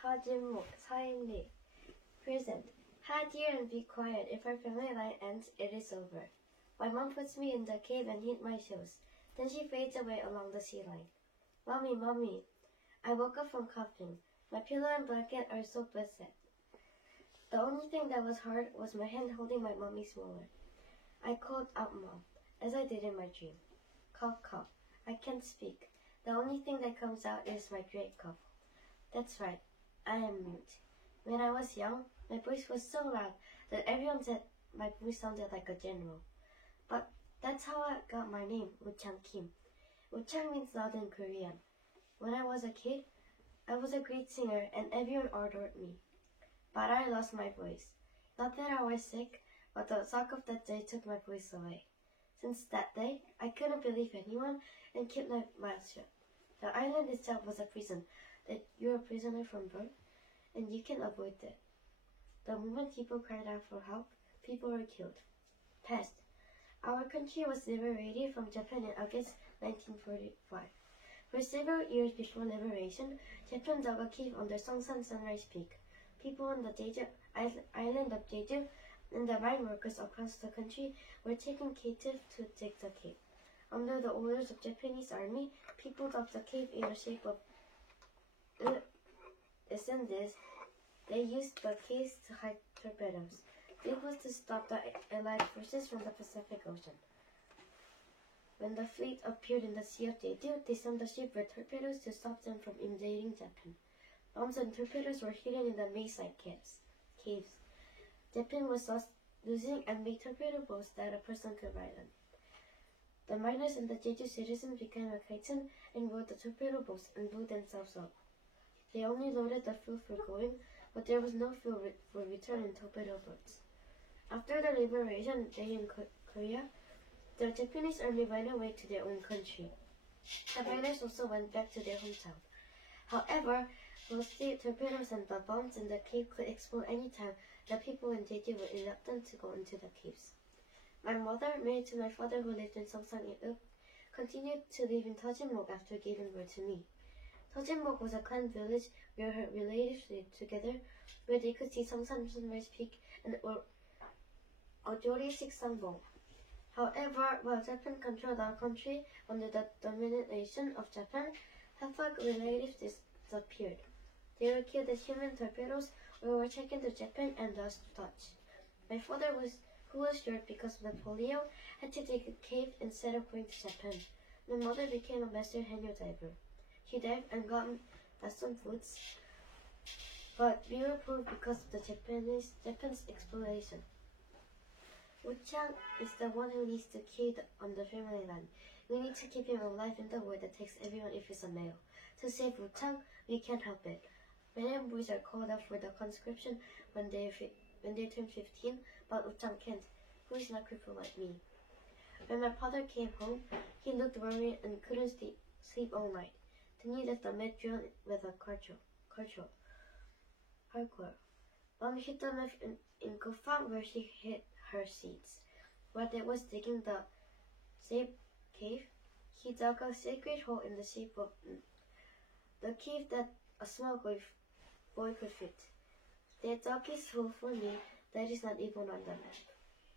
터진목, 서인리. Present. Hide here and be quiet. If our family life ends, it is over. My mom puts me in the cave and hid my shoes. Then she fades away along the sea line. Mommy, Mommy. I woke up from coughing. My pillow and blanket are soaked with sweat. The only thing that was hard was my hand holding my mommy's molar. I called out Mom, as I did in my dream. Cough, cough. I can't speak. The only thing that comes out is my great cough. That's right. I am mute. When I was young, my voice was so loud that everyone said my voice sounded like a general. But that's how I got my name, Woo-chang Kim. Woo-chang means loud in Korean. When I was a kid, I was a great singer and everyone adored me. But I lost my voice. Not that I was sick, but the shock of that day took my voice away. Since that day, I couldn't believe anyone and kept my mouth shut. The island itself was a prison, that you're a prisoner from birth, and you can avoid that. The moment people cried out for help, people were killed. Past. Our country was liberated from Japan in August 1945. For several years before liberation, Japan dug a cave under Songsan Sunrise Peak. People on the Jeju island of Jeju and the mine workers across the country were taken captive to dig the cave. Under the orders of Japanese army, people dug the cave in the shape of ascendants. They used the caves to hide torpedoes. This was to stop the Allied forces from the Pacific Ocean. When the fleet appeared in the Sea of Jeju, they sent the ship with torpedoes to stop them from invading Japan. Bombs and torpedoes were hidden in the maze-like caves. Japan was losing and made torpedo boats that a person could ride on. The miners and the Jeju citizens became a kaiten and rode the torpedo boats and blew themselves up. They only loaded the fuel for going, but there was no fuel for return in torpedo boats. After the liberation day in Korea, the Japanese army ran away to their own country. The miners also went back to their hometown. However, both the torpedoes and the bombs in the cave could explode any time. The people in Jeju were reluctant to go into the caves. My mother, married to my father who lived in Seongsan-il, continued to live in Tajinmok after giving birth to me. Tajinmok was a clan village where her relatives lived together, where they could see Seongsan Sunrise Peak and Ojori Siksangbong. However, while Japan controlled our country under the domination of Japan, Hafak relatives disappeared. They were killed as human torpedoes or were taken to Japan and lost touch. My father, who was short because of the polio, had to take a cave instead of going to Japan. My mother became a master Hanyo diver. She dived and got some foods, but we were poor because of the Japan's exploration. Woo-chang is the one who needs to kill on the family land. We need to keep him alive in the war that takes everyone if he's a male. To save Woo-chang, we can't help it. Men and boys are called up for the conscription when they turn 15, but Woo-chang can't, who is not crippled like me. When my father came home, he looked worried and couldn't sleep all night. Then he left the meth drill with a hardcore. Mom hid the meth in Gofang where she hid her seeds. While they was digging the safe cave, he dug a sacred hole in the shape of the cave that a small boy could fit. They dug his hole for me that is not even on the map.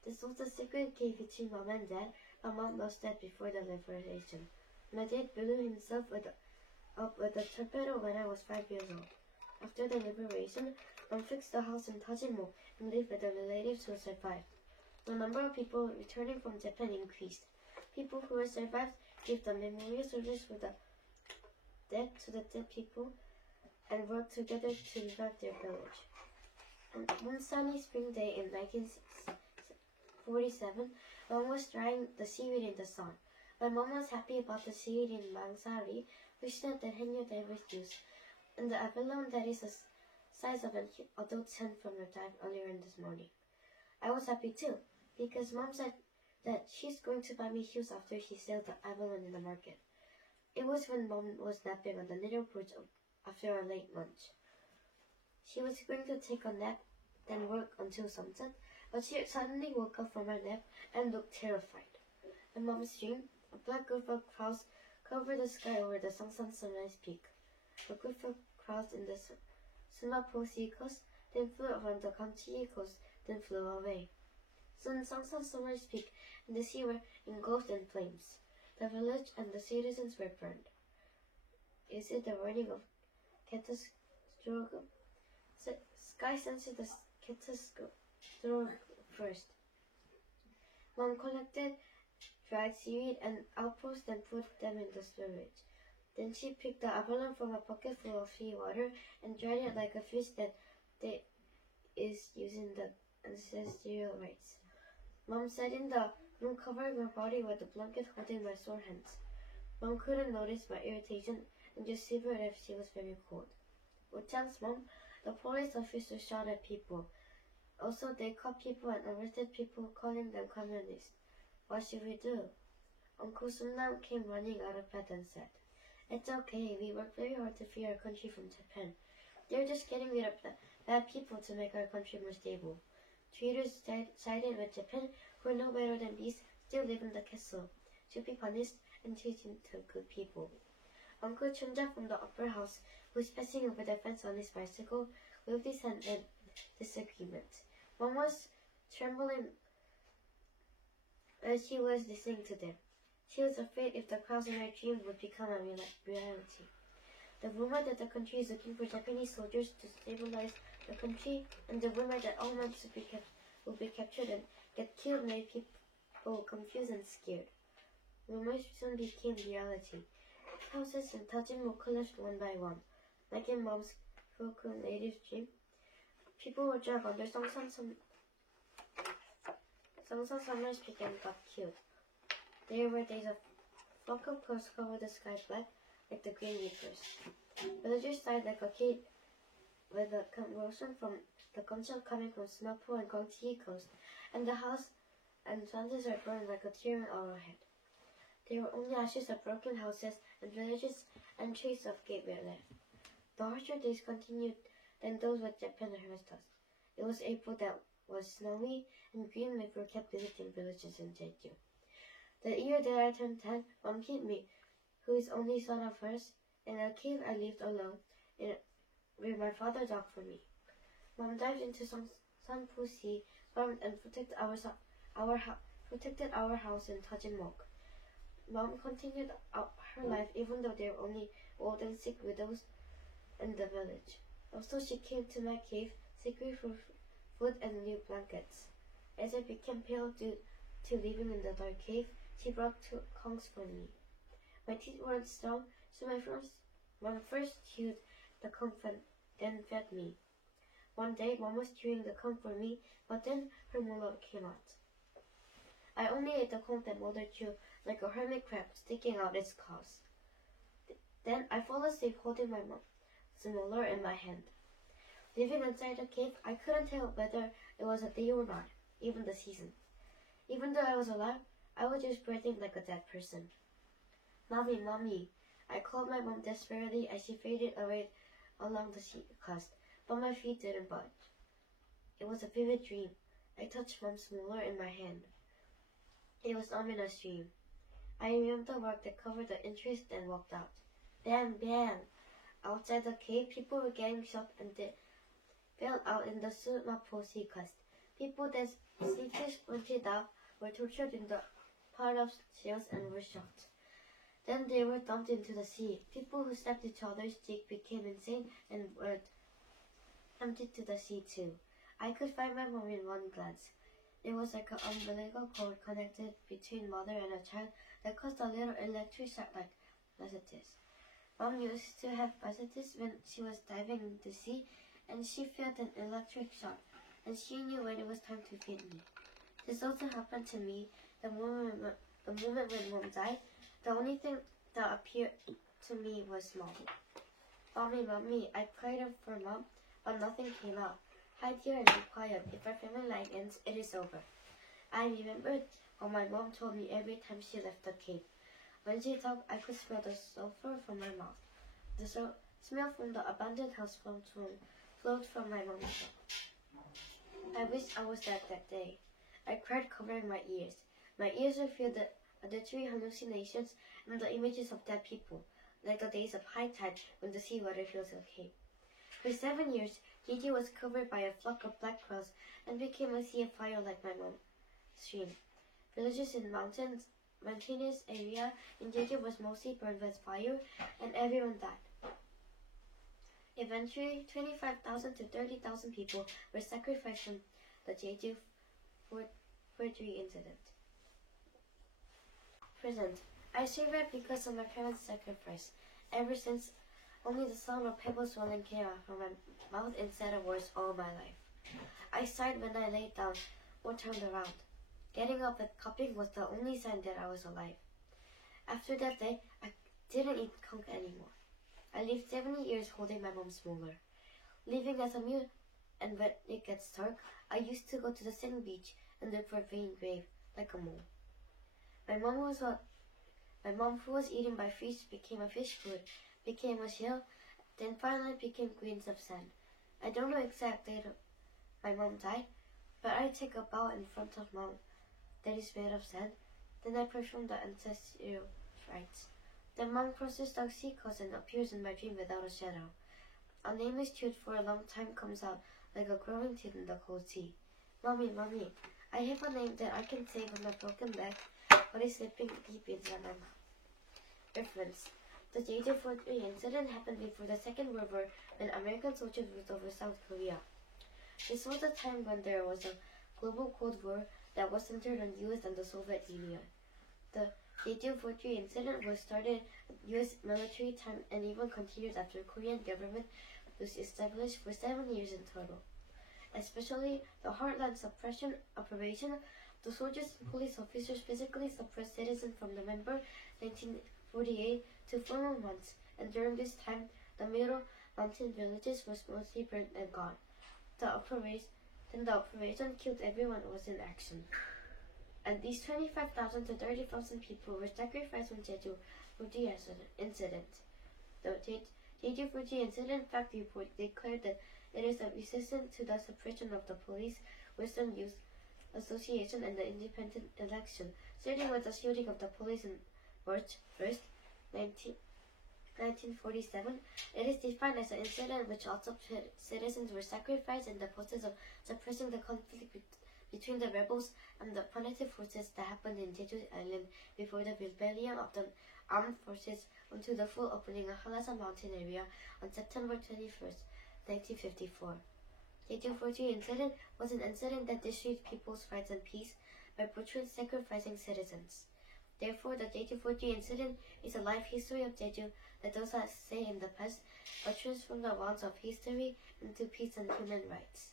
This was the secret cave between Mom and Dad, but Mom lost that before the liberation. My dad blew himself up with a torpedo when I was 5 years old. After the liberation, Mom fixed the house in Tajinmok and lived with the relatives who survived. The number of people returning from Japan increased. People who had survived gave the memorial service with the dead to the dead people and worked together to revive their village. On one sunny spring day in 1947, Mom was drying the seaweed in the sun. My mom was happy about the seaweed in Mangsari, which meant that Hanyo divers use, and the abalone that is the size of an adult hen from her dive earlier in this morning. I was happy too, because Mom said that she's going to buy me shoes after she sells the abalone in the market. It was when Mom was napping on the little porch after a late lunch. She was going to take a nap, then work until sunset, but she suddenly woke up from her nap and looked terrified. In Mom's dream, a black group of clouds covered the sky over the Seongsan Sunrise Peak. A group of clouds in the Sumapo Sea coast, then flew around the Kanchi coast, then flew away. Soon Songsan Summer's Peak and the sea were engulfed in flames. The village and the citizens were burned. Is it the warning of catastrophe? Sky sensed the catastrophe first. Mom collected dried seaweed and outposts and put them in the storage. Then she picked the abalone from a bucket full of seawater and dried it like a fish that is using the ancestral rites. Mom sat in the room covering her body with a blanket holding my sore hands. Mom couldn't notice my irritation and just shivered if she was very cold. With chance, Mom, the police officers shot at people. Also, they caught people and arrested people, calling them communists. What should we do? Uncle Sumnam came running out of bed and said, "It's okay, we worked very hard to free our country from Japan. They're just getting rid of bad people to make our country more stable. Traitors sided with Japan, who are no better than beasts, still live in the castle, should be punished and changed into good people." Uncle Chunja from the upper house, who was passing over the fence on his bicycle, waved his hand in disagreement. Mom was trembling as she was listening to them. She was afraid if the crowds in her dream would become a reality. The rumor that the country is looking for Japanese soldiers to stabilize the country, and the rumor that all men will be captured and get killed made people confused and scared. Rumors soon became reality. Houses in Tajin collapsed one by one, like in Mom's native dream. People were dragged under Songsan Summer's Peak and got killed. There were days of flock of clouds covered the sky black, like the Green Reapers. Villagers died like a kid with the convulsion from the gunshot coming from Sumapo and Gongti coast, and the house and houses are burned like a tear in our head. There were only ashes of broken houses and villages and traces of gateway left. The harsher days continued than those with Japan harassed us. It was April that was snowy, and green river kept visiting villages in Jeju. The year that I turned 10, Mom hid me, who is only son of hers, in a cave I lived alone, where my father dug for me. Mom dived into some Sanpo Sea, farmed and protected our house in Tajinmok. Mom continued her life even though there were only old and sick widows in the village. Also, she came to my cave, seeking for food and new blankets. As I became pale due to living in the dark cave, she brought 2 kongs for me. My teeth weren't strong, so Mom first chewed the kong then fed me. One day, Mom was chewing the kong for me, but then her molar came out. I only ate the kong that Mother chewed like a hermit crab sticking out its claws. Then I fell asleep holding my mom's molar in my hand. Living inside the cave, I couldn't tell whether it was a day or not, even the season. Even though I was alive, I was just breathing like a dead person. "Mommy, Mommy," I called my mom desperately as she faded away along the coast, but my feet didn't budge. It was a vivid dream. I touched Mom's molar in my hand. It was ominous dream. I remember the rug that covered the entrance and walked out. Bang, bang! Outside the cave, people were getting shot and they fell out in the Sumapo Sea coast. People that safety pointed out were tortured in the pile of shells and were shot. Then they were dumped into the sea. People who stabbed each other's cheek became insane and were emptied to the sea too. I could find my mom in one glance. It was like an umbilical cord connected between mother and a child that caused a little electric shock like mastitis. Mom used to have mastitis when she was diving in the sea, and she felt an electric shock, and she knew when it was time to feed me. This also happened to me the moment when Mom died. The only thing that appeared to me was Mom. "Mommy, Mommy," I cried out for Mom, but nothing came out. "Hide here and be quiet. If our family line ends, it is over." I remembered what my mom told me every time she left the cave. When she talked, I could smell the sulfur from my mouth. The smell from the abandoned house flowed from my mom's mouth. I wish I was dead that day. I cried, covering my ears. My ears were filled with auditory hallucinations and the images of dead people, like the days of high tide when the seawater fills the cave. For 7 years, Jeju was covered by a flock of black clouds and became a sea of fire like my mom's stream. Villages in mountainous area in Jeju was mostly burned with fire, and everyone died. Eventually, 25,000 to 30,000 people were sacrificed in the Jeju forgery incident. Present. I survived because of my parents' sacrifice. Ever since, only the sound of pebbles rolling came out from my mouth instead of words all my life. I sighed when I laid down or turned around. Getting up and cupping was the only sign that I was alive. After that day, I didn't eat conch anymore. I lived 70 years holding my mom's molar. Living as a mule, and when it gets dark, I used to go to the sand beach and look for a vein grave, like a mole. My mom who was eaten by fish became a fish food, became a shell, then finally became grains of sand. I don't know exact date my mom died, but I take a bow in front of mom that is made of sand, then I perform the ancestral rites. Then mom crosses the sea coast and appears in my dream without a shadow. A nameless tooth for a long time comes out like a growing tooth in the cold sea. Mommy, I have a name that I can say on my broken back, but it's slipping deep inside my mouth. Reference. The Jeju forgery incident happened before the Second World War when American soldiers ruled over South Korea. This was a time when there was a global Cold War that was centered on U.S. and the Soviet Union. The Jeju forgery incident was started at U.S. military time and even continued after Korean government was established for 7 years in total. Especially the Heartland Suppression Operation, the soldiers and police officers physically suppressed citizens from November 1948 to 4 months, and during this time, the middle mountain villages was mostly burnt and gone. The operation killed everyone who was in action. At least 25,000 to 30,000 people were sacrificed in Jeju for the incident. The Jeju forgery incident fact report declared that it is a resistance to the suppression of the police, Western Youth Association, and the independent election, starting with the shooting of the police on March 1st, 1947. It is defined as an incident in which lots of citizens were sacrificed in the process of suppressing the conflict between the rebels and the punitive forces that happened in Jeju Island before the rebellion of the armed forces onto the full opening of Halasan mountain area on September 21st, 1954. Jeju forgery incident was an incident that destroyed people's rights and peace by portraying sacrificing citizens. Therefore, the Jeju forgery incident is a life history of Jeju that does not stay in the past, but transform the bonds of history into peace and human rights.